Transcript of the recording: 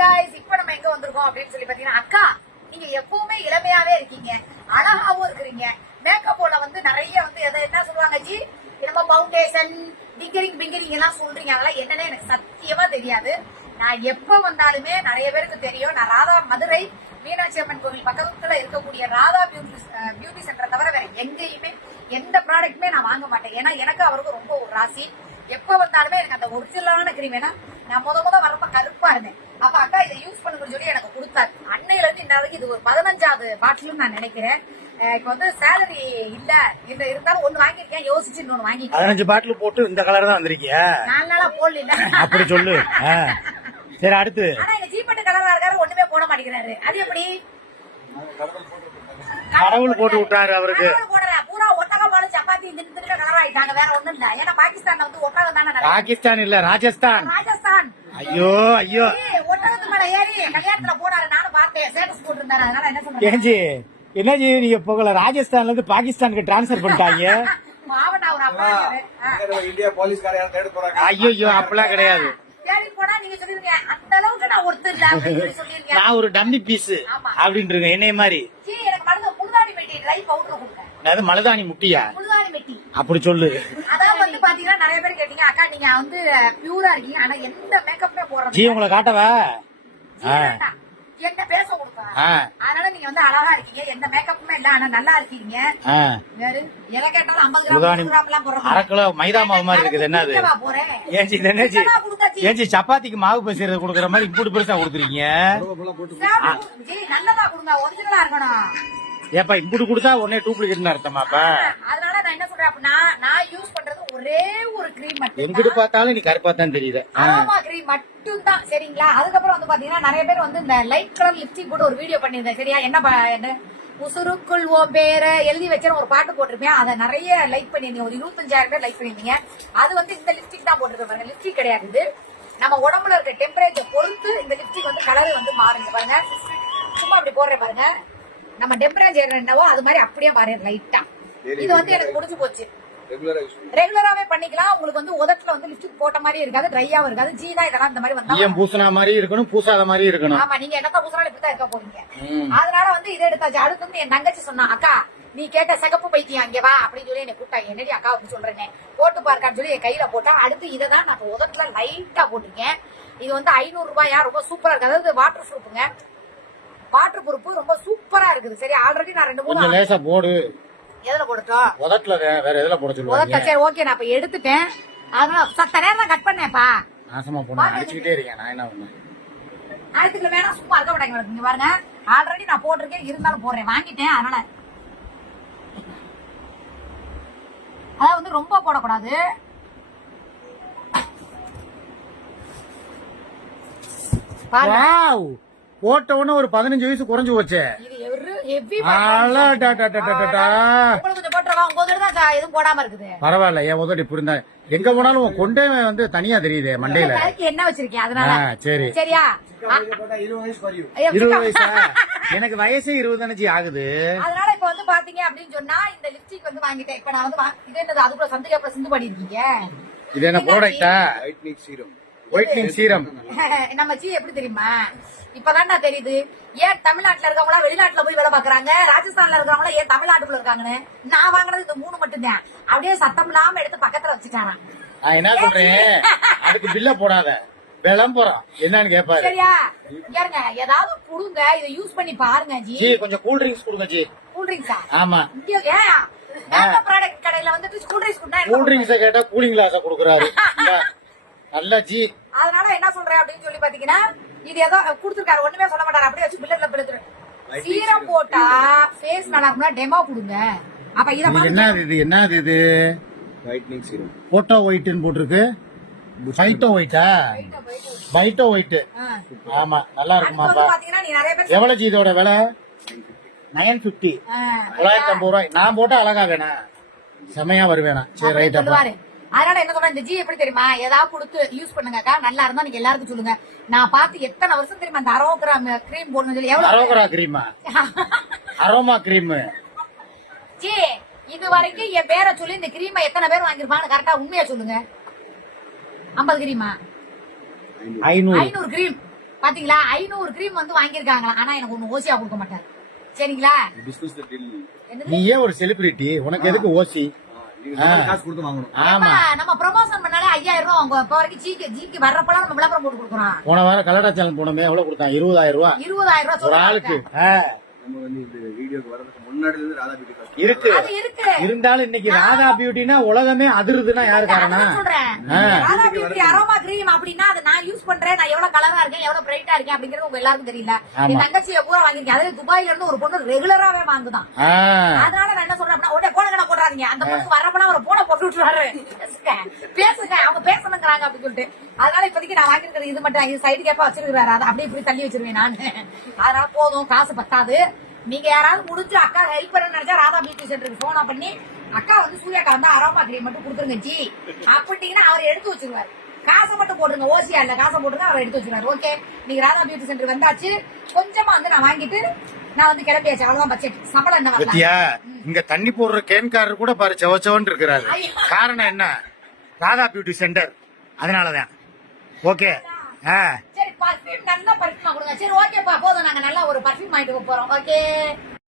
Guys இப்போ நம்ம எங்க வந்திருக்கோம் அப்படின்னு சொல்லி பாத்தீங்கன்னா அக்கா நீங்க எப்பவுமே இளமையாவே இருக்கீங்க. அழகாவும் இருக்கிறீங்க. மேக்கப்போட வந்து நிறைய வந்து எதை என்ன சொல்லுவாங்க ஜி? நம்ம பவுண்டேஷன் டிங்கரிங் பிங்கரிங் எல்லாம் சொல்றீங்க. அதெல்லாம் என்னன்னு எனக்கு சத்தியமா தெரியாது. நான் எப்ப வந்தாலுமே நிறைய பேருக்கு தெரியும். நான் ராதா மதுரை மீனாட்சி அம்மன் கோவில் பக்கத்துல இருக்கக்கூடிய ராதா பியூட்டி பியூட்டி சென்டரை தவிர வேற எங்கேயுமே எந்த ப்ராடக்ட்டுமே நான் வாங்க மாட்டேன். ஏன்னா எனக்கு அவருக்கு ரொம்ப ஒரு ராசி. எப்ப வந்தாலுமே எனக்கு அந்த ஒரிஜினலான கிரீம் ஏன்னா நான் முத முத வரப்ப கருப்பா இருந்தேன். அப்ப அக்கா இதை யூஸ் பண்ணுங்கன்னு சொல்லி எனக்கு கொடுத்தாரு. அன்னையில இருந்து இன்ன வரைக்கும் இது ஒரு பதினஞ்சாவது பாட்டிலும் நான் நினைக்கிறேன். இப்ப வந்து சேலரி இல்ல. இந்த இருந்தாலும் ஒண்ணு வாங்கியிருக்கேன் யோசிச்சு இன்னொன்னு வாங்கிட்டேன் பதினஞ்சு பாட்டில் போட்டு இந்த கலர் தான் வந்திருக்கிய? நாலு நாளா போடல அப்படி சொல்லு. சரி அடுத்து. ஆனா எங்க ஜீப்பட்டு கலரா இருக்காரு ஒண்ணுமே போட மாட்டேங்கிறாரு. அது எப்படி? கடவுள் போட்டு விட்டாரு அவருக்கு. கடவுள் போடல. பூரா ஒட்டகம் போல சப்பாத்தி தின்னு தின்னு கலர் ஆயிட்டாங்க. வேற ஒண்ணும் இல்ல. ஏன்னா பாகிஸ்தான்ல வந்து ஒட்டகம் தானே நிறைய. பாகிஸ்தான் இல்ல ராஜஸ்தான். ஐயோ ஐயோ. ஏய், ஒட்டகத்து மேல ஏறி கல்யாணத்துல போனாரு. நானும் பார்த்தேன். ஸ்டேட்டஸ் போட்டிருந்தாரு. அதனால என்ன ஏஞ்சி என்னஜி நீங்க போகல. ராஜஸ்தான்ல இருந்து பாகிஸ்தானுக்கு டிரான்ஸ்பர் பண்ணிட்டாங்க. மாவட்ட அப்பா. இந்தியா போலீஸ்கார தேட போறாங்க? ஐயோ அப்படிலாம் கிடையாது. தேடி போனா நீங்க சொல்லிருங்க. அந்த அளவுக்கு நான் ஒருத்தர் இல்ல அப்படின்னு சொல்லி சொல்லிருக்கேன் நான் ஒரு டம்மி பீஸ் ஆமா. அப்படின்னு இருக்கேன். என்னைய மாதிரி. சீ, எனக்கு மருந்து முழுதாடி மெட்டி ட்ரை பவுடர் கொடுங்க. அது மலதாணி முட்டியா? மெட்டி அப்படி சொல்லு. அக்கா நீங்க வந்து பியூரா இருக்கீங்க. ஆனா எந்த மேக்கப்ல போறது ஜி உங்களை காட்டவா. என்ன பேச கொடுப்பா? ஆ. அதனால நீங்க வந்து அழகா இருக்கீங்க. எந்த மேக்கப்புமே இல்ல. ஆனா நல்லா இருக்கீங்க. ஆ. வேறு எதை கேட்டாலும் ஐம்பது கிராம் முதானி நூறு கிராம் எல்லாம் போடுறோம் அரை கிலோ மைதா மாவு மாதிரி இருக்குது. என்னது? ஏஞ்சி? ஏஞ்சி சப்பாத்திக்கு மாவு பசிறது கொடுக்குற மாதிரி இப்படி பெருசா கொடுக்குறீங்க? சாப்பிடு. ஜி, நல்லதா கொடுங்க. ஒரிஜினலா இருக்கணும். ஏப்பா இப்படி கொடுத்தா உடனே டூப்ளிகேட்னு அர்த்தமாப்பா அதனால நான் என்ன சொல்றேன் அப்படின்னா நான் யூஸ் பண்றது ஒரே ஒரு கிரீம் மட்டும் எங்கிட்டு பார்த்தாலும் நீ கருப்பா தான் தெரியுது. ஆ. அரோமா கிரீம் மட்டும் தான் சரிங்களா? அதுக்கப்புறம் வந்து பாத்தீங்கன்னா நிறைய பேர் வந்து இந்த லைட் கலர் லிப்ஸ்டிக் போட்டு ஒரு வீடியோ பண்ணியிருந்தேன். சரியா? என்ன ப- என்ன? உசுருக்குள் ஓ பேரை எழுதி வச்சேன்னு ஒரு பாட்டு போட்டிருப்பேன். அதை நிறைய லைக் பண்ணிருந்தீங்க ஒரு இருபத்தஞ்சாயிரம் பேர் லைக் பண்ணிருந்தீங்க அது வந்து இந்த லிப்ஸ்டிக் தான் போட்டிருக்கேன் பாருங்க. லிப்ஸ்டிக் கிடையாது நம்ம உடம்புல இருக்க டெம்பரேச்சர் பொறுத்து இந்த லிப்ஸ்டிக் வந்து கலர் வந்து மாறுங்க பாருங்க. சும்மா அப்படி போடுறேன் பாருங்க. நம்ம டெம்பரேச்சர் என்னவோ அது மாதிரி அப்படியே மாறிடும் லைட்டா இது வந்து எனக்கு முடிஞ்சு போச்சு. ரெகுலராவே பண்ணிக்கலாம். உங்களுக்கு வந்து உதட்டுல வந்து லிப்ஸ்டிக் போட்ட மாதிரி இருக்காது ட்ரையாவும் இருக்காது. ஜீ தான் இதெல்லாம் இந்த மாதிரி வந்தா பூசினா மாதிரி இருக்கணும் பூசாத மாதிரி இருக்கணும். ஆமா நீங்க என்னத்த பூசினாலும் இப்படிதான் இருக்க போறீங்க. அதனால வந்து இதை எடுத்தாச்சு. அடுத்து வந்து என் தங்கச்சி சொன்னா அக்கா நீ கேட்ட சிகப்பு பைத்தியம் அங்க வா அப்படின்னு சொல்லி என்னை கூப்பிட்டாங்க. என்னடி அக்கா அப்படி சொல்றேன் போட்டு பார்க்கான்னு சொல்லி என் கையில போட்டேன். அடுத்து இதை தான் நான் உதட்டுல லைட்டா போட்டிருக்கேன். இது வந்து ஐநூறு ரூபாயா? ரொம்ப சூப்பரா இருக்கு. அதாவது வாட்டர் ப்ரூஃபுங்க வாட்டர் ப்ரூஃப் ரொம்ப சூப்பரா இருக்குது. சரி ஆல்ரெடி நான் ரெண்டு மூணு லேசா போடு. எதுல போடட்டும் உதட்டுல வே- வேற எதுல போட உதட்ட சொல்லுவாங்க சரி ஓகே நான் இப்ப எடுத்துட்டேன். அதனால சத்த நேரம் தான் கட் பண்ணேன்ப்பா. நாசமா போன அடிச்சுக்கிட்டே இருக்கேன் நான் என்ன பண்ணேன் அடுத்துக்கு வேணா சும்மா இருக்க மாட்டாங்க இங்க பாருங்க. ஆல்ரெடி நான் போட்டிருக்கேன் இருந்தாலும் போடுறேன். வாங்கிட்டேன் அதனால. அதாவது வந்து ரொம்ப போடக்கூடாது. பாருங்க. வாவ்! போட்ட உடனே ஒரு பதினஞ்சு வயசு குறைஞ்சு போச்சே. பரவாயில்ல என் உதட்டு இப்படி இருந்தா? எங்க போனாலும் உன் கொண்டே வந்து தனியா தெரியுதே மண்டையில. என்ன வச்சிருக்கேன் அதனால. சரி. சரியா? இருபது வயசு எனக்கு வயசே இருபது ஆகுது. அதனால இப்ப வந்து பாத்தீங்க அப்படின்னு சொன்னா இந்த லிப்ஸ்டிக் வந்து வாங்கிட்டேன். இப்ப நான் வந்து வா- இது என்னது? அதுக்குள்ள சந்தைக்கு அப்புறம் சிந்து பண்ணி இருக்கீங்க. இது என்ன ப்ராடக்டா ஒயிட்னிங் சீரம் நம்ம ஜி எப்படி தெரியுமா? இப்பதான் தெரியுது. ஏன் தமிழ்நாட்டுல இருக்கவங்களா வெளிநாட்டுல போய் வேலை பாக்குறாங்க ராஜஸ்தான்ல இருக்கிறவங்களா ஏன் தமிழ்நாட்டுக்குள்ள இருக்காங்கன்னு? நான் வாங்குறது இந்த மூணு மட்டும்தான். அப்படியே சத்தம் இல்லாம எடுத்து பக்கத்துல வச்சுட்டாரான் நான் என்ன சொல்றேன்? அதுக்கு பில்ல போடாத. விளம்பரம். என்னன்னு கேப்பாரு. சரியா? ஏறுங்க ஏதாவது புடுங்க இதை யூஸ் பண்ணி பாருங்க ஜி ஜி கொஞ்சம் கூல் ட்ரிங்க்ஸ் கொடுங்க ஜி கூல் ட்ரிங்க்ஸா ஆமா. மேக்கப் ப்ராடக்ட் கடையில வந்துட்டு கூல் ட்ரிங்க்ஸ் கூல் ட்ரிங்க்ஸ கேட்டா கூலிங் கிளாஸ கொடுக்குறாரு. நல்ல ஜி அதனால என்ன சொல்றேன் அப்படின்னு சொல்லி பாத்தீங்கன்னா இது ஏதோ கொடுத்துருக்காரு ஒண்ணுமே சொல்ல மாட்டாரு. அப்படியே வச்சு பில்லட்ல பிள்ளை சீரம் போட்டா ஃபேஸ் நல்லா இருக்கும்னா டெமோ கொடுங்க. அப்ப இத என்ன இது? என்ன இது? லைட்னிங் சீரம் போட்டோ ஒயிட்னு போட்டிருக்கு. ஃபைட்டோ ஒயிட்டா பைட்டோ ஒயிட். ஆமா நல்லா இருக்குமாப்பா வந்து பாத்தீங்கன்னா நீ நிறைய பேர் எவ்வளவு இதோட விலை? நைன் பிப்டி தொள்ளாயிரத்தி ஐம்பது ரூபாய். நான் போட்டா அழகா வேணா செமையா வருவேனா சரி ரைட் அப்பா. அதனால என்ன சொல்றேன் இந்த ஜி எப்படி தெரியுமா? ஏதாவது கொடுத்து யூஸ் பண்ணுங்கக்கா நல்லா இருந்தா நீங்க எல்லாருக்கும் சொல்லுங்க. நான் பார்த்து எத்தனை வருஷம் தெரியுமா அந்த அரோகிராம் கிரீம் போடணும்னு சொல்லி? எவ்வளவு? அரோகரா கிரீமா அரோமா கிரீம் ஜி இது வரைக்கும் என் பேரை சொல்லி இந்த கிரீமை எத்தனை பேர் வாங்கிருப்பான்னு கரெக்டா உண்மையா சொல்லுங்க. ஐம்பது கிரீமா ஐநூறு. கிரீம் பாத்தீங்களா? ஐநூறு கிரீம் வந்து வாங்கியிருக்காங்களா? ஆனா எனக்கு ஒண்ணு ஓசியா கொடுக்க மாட்டாரு. சரிங்களா? நீ ஏன் ஒரு செலிபிரிட்டி உனக்கு எதுக்கு ஓசி? காசு கொடுத்து வாங்கணும். ஆமா. நம்ம ப்ரமோஷன் பண்ணாலே ஐயாயிரம் ரூபா. அவங்க இப்ப வரைக்கும் ஜிக்கு ஜிக்கு வர்றப்பெல்லாம் நம்ம விளம்பரம் போட்டு கொடுக்குறோம் போன வாரம் கலடா சேனல் போனோமே எவ்வளவு கொடுத்தான்? இருபதாயிரம் ரூபாய் இருபதாயிரம் ரூபாய் ஒரு சொல்றாங்க. ஆளுக்கு. ஆ, நம்ம வந்து இந்த வீடியோக்கு வரதுக்கு முன்னாடி இருந்து ராதா பியூட்டி காசு இருக்கு. அது இருக்கு. இருந்தாலும் இன்னைக்கு ராதா பியூட்டினா உலகமே அதிருதுன்னா யாரு காரணம். ராதா பியூட்டி அரோமா கிரீம் அப்படின்னா அது நான் யூஸ் பண்றேன். நான் எவ்வளவு கலரா இருக்கேன் எவ்வளவு பிரைட்டா இருக்கேன் அப்படிங்கறது உங்க எல்லாருக்கும் தெரியல. என் தங்கச்சியை பூரா வாங்கிருக்கேன் அதே துபாயில இருந்து ஒரு பொண்ணு ரெகுலராவே வாங்குதான். அதனால நான் அப்படின்னா உடனே போன கணக்கு போடாதீங்க. அந்த பொண்ணு வரப்பெல்லாம் ஒரு போன போட்டு விட்டுறாரு. பேசுங்க. அவங்க பேசணுங்கிறாங்க அப்படின்னு சொல்லிட்டு. அதனால இப்போதைக்கு நான் வாங்கிருக்கிறது இது மட்டும். இது சைடு கேப்பா வச்சிருக்காரு அதை அப்படியே இப்படி தள்ளி வச்சிருவேன் நான். அதனால போதும். காசு பத்தாது. நீங்க யாராவது முடிஞ்சு அக்கா ஹெல்ப் பண்ண நினைச்சா ராதா பியூட்டி சென்டருக்கு போனா பண்ணி அக்கா வந்து சூர்யா கலந்தா அரோமா கிரீம் மட்டும் கொடுத்துருங்க ஜி. அப்படின்னா அவர் எடுத்து வச்சிருவாரு. காசை மட்டும் போட்டுருங்க. ஓசியா இல்ல காசை போட்டுருங்க அவர் எடுத்து வச்சிருவாரு. ஓகே நீங்க ராதா பியூட்டி சென்டர் வந்தாச்சு. கொஞ்சமா வந்து நான் வாங்கிட்டு நான் வந்து கிளம்பியாச்சு. அவ்வளவுதான் பட்ஜெட் சம்பளம் என்ன பத்தியா இங்க தண்ணி போடுற கேன்காரர் கூட பாரு செவச்சவன் இருக்கிறாரு. காரணம் என்ன? ராதா பியூட்டி சென்டர் அதனாலதான். ஓகே சரி பர்ஃபியூம் நல்லா பர்ஃபியூமா கொடுங்க. சரி ஓகேப்பா போதும். நாங்க நல்லா ஒரு பர்ஃபியூம் வாங்கிட்டு போறோம். ஓகே